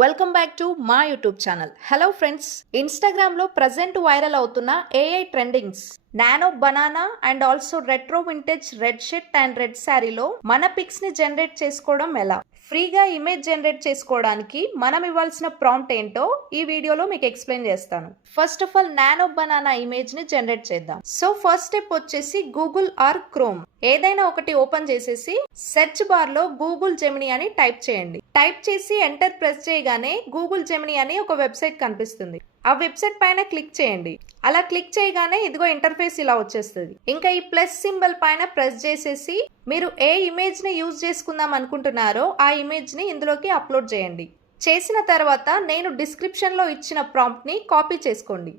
Welcome back to మా YouTube channel. Hello friends, Instagram లో present viral అవుతున్న AI trendings nano banana and also retro vintage red shirt and red శారీలో మన pics ని generate చేసుకోవడం ఎలా, ఫ్రీగా ఇమేజ్ జనరేట్ చేసుకోవడానికి మనం ఇవ్వాల్సిన ప్రాంప్ట్ ఏంటో ఈ వీడియోలో మీకు ఎక్స్ప్లెయిన్ చేస్తాను. First of all nano banana image ని జనరేట్ చేద్దాం. సో ఫస్ట్ స్టెప్ వచ్చేసి గూగుల్ ఆర్ క్రోమ్ ఏదైనా ఒకటి ఓపెన్ చేసేసి సెర్చ్ బార్ లో గూగుల్ జెమినీ అని టైప్ చేయండి. టైప్ చేసి ఎంటర్ ప్రెస్ చేయగానే గూగుల్ జెమినీ అని ఒక వెబ్సైట్ కనిపిస్తుంది. ఆ వెబ్సైట్ పైన క్లిక్ చేయండి. అలా క్లిక్ చేయగానే ఇదిగో ఇంటర్ఫేస్ ఇలా వచ్చేస్తుంది. ఇంకా ఈ ప్లస్ సింబల్ పైన ప్రెస్ చేసేసి మీరు ఏ ఇమేజ్ ని యూజ్ చేసుకుందాం అనుకుంటున్నారో ఆ ఇమేజ్ ని ఇందులోకి అప్లోడ్ చేయండి. చేసిన తర్వాత నేను డిస్క్రిప్షన్ లో ఇచ్చిన ప్రాంప్ట్ ని కాపీ చేసుకోండి.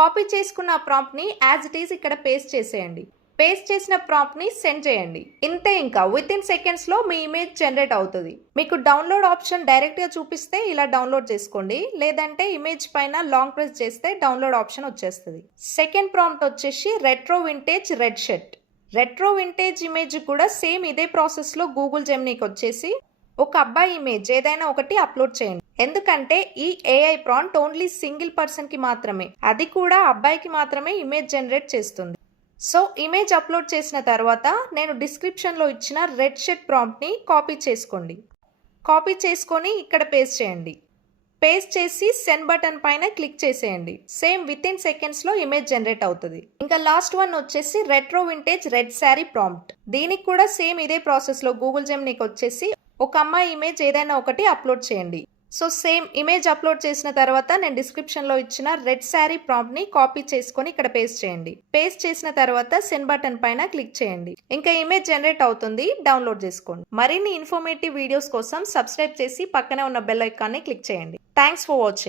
కాపీ చేసుకున్న ప్రాంప్ట్ ని యాజ్ ఇట్ ఈస్ ఇక్కడ పేస్ట్ చేసేయండి. పేస్ట్ చేసిన ప్రాంప్ట్ ని సెండ్ చేయండి. ఇంతే, ఇంకా విత్ ఇన్ సెకండ్స్ లో మీ ఇమేజ్ జనరేట్ అవుతుంది. మీకు డౌన్లోడ్ ఆప్షన్ డైరెక్ట్ గా చూపిస్తే ఇలా డౌన్లోడ్ చేసుకోండి, లేదంటే ఇమేజ్ పైన లాంగ్ ప్రెస్ చేస్తే డౌన్లోడ్ ఆప్షన్ వచ్చేస్తుంది. సెకండ్ ప్రాంప్ట్ వచ్చేసి retro vintage red shirt. Retro vintage image కూడా సేమ్ ఇదే ప్రాసెస్ లో గూగుల్ జెమినీకి వచ్చేసి ఒక అబ్బాయి ఇమేజ్ ఏదైనా ఒకటి అప్లోడ్ చేయండి. ఎందుకంటే ఈ AI prompt only single person కి మాత్రమే, అది కూడా అబ్బాయికి మాత్రమే ఇమేజ్ జనరేట్ చేస్తుంది. సో ఇమేజ్ అప్లోడ్ చేసిన తర్వాత నేను డిస్క్రిప్షన్ లో ఇచ్చిన రెడ్ షర్ట్ ప్రాంప్ట్ ని కాపీ చేసుకోండి. కాపీ చేసుకొని ఇక్కడ పేస్ట్ చేయండి. పేస్ట్ చేసి సెండ్ బటన్ పైన క్లిక్ చేసేయండి. సేమ్ విత్ ఇన్ సెకండ్స్ లో ఇమేజ్ జనరేట్ అవుతుంది. ఇంకా లాస్ట్ వన్ వచ్చేసి retro vintage red sari prompt. దీనికి కూడా సేమ్ ఇదే ప్రాసెస్ లో గూగుల్ జెమినీకి వచ్చేసి ఒక అమ్మాయి ఇమేజ్ ఏదైనా ఒకటి అప్లోడ్ చేయండి. సో సేమ్ ఇమేజ్ అప్లోడ్ చేసిన తర్వాత నేను డిస్క్రిప్షన్ లో ఇచ్చిన రెడ్ శారీ ప్రాంప్ట్ ని కాపీ చేసుకొని ఇక్కడ పేస్ట్ చేయండి. పేస్ట్ చేసిన తర్వాత సెండ్ బటన్ పైన క్లిక్ చేయండి. ఇంకా ఇమేజ్ జనరేట్ అవుతుంది, డౌన్లోడ్ చేసుకోండి. మరిన్ని ఇన్ఫర్మేటివ్ వీడియోస్ కోసం సబ్స్క్రైబ్ చేసి పక్కనే ఉన్న బెల్ ఐకాన్ ని క్లిక్ చేయండి. Thanks for watching.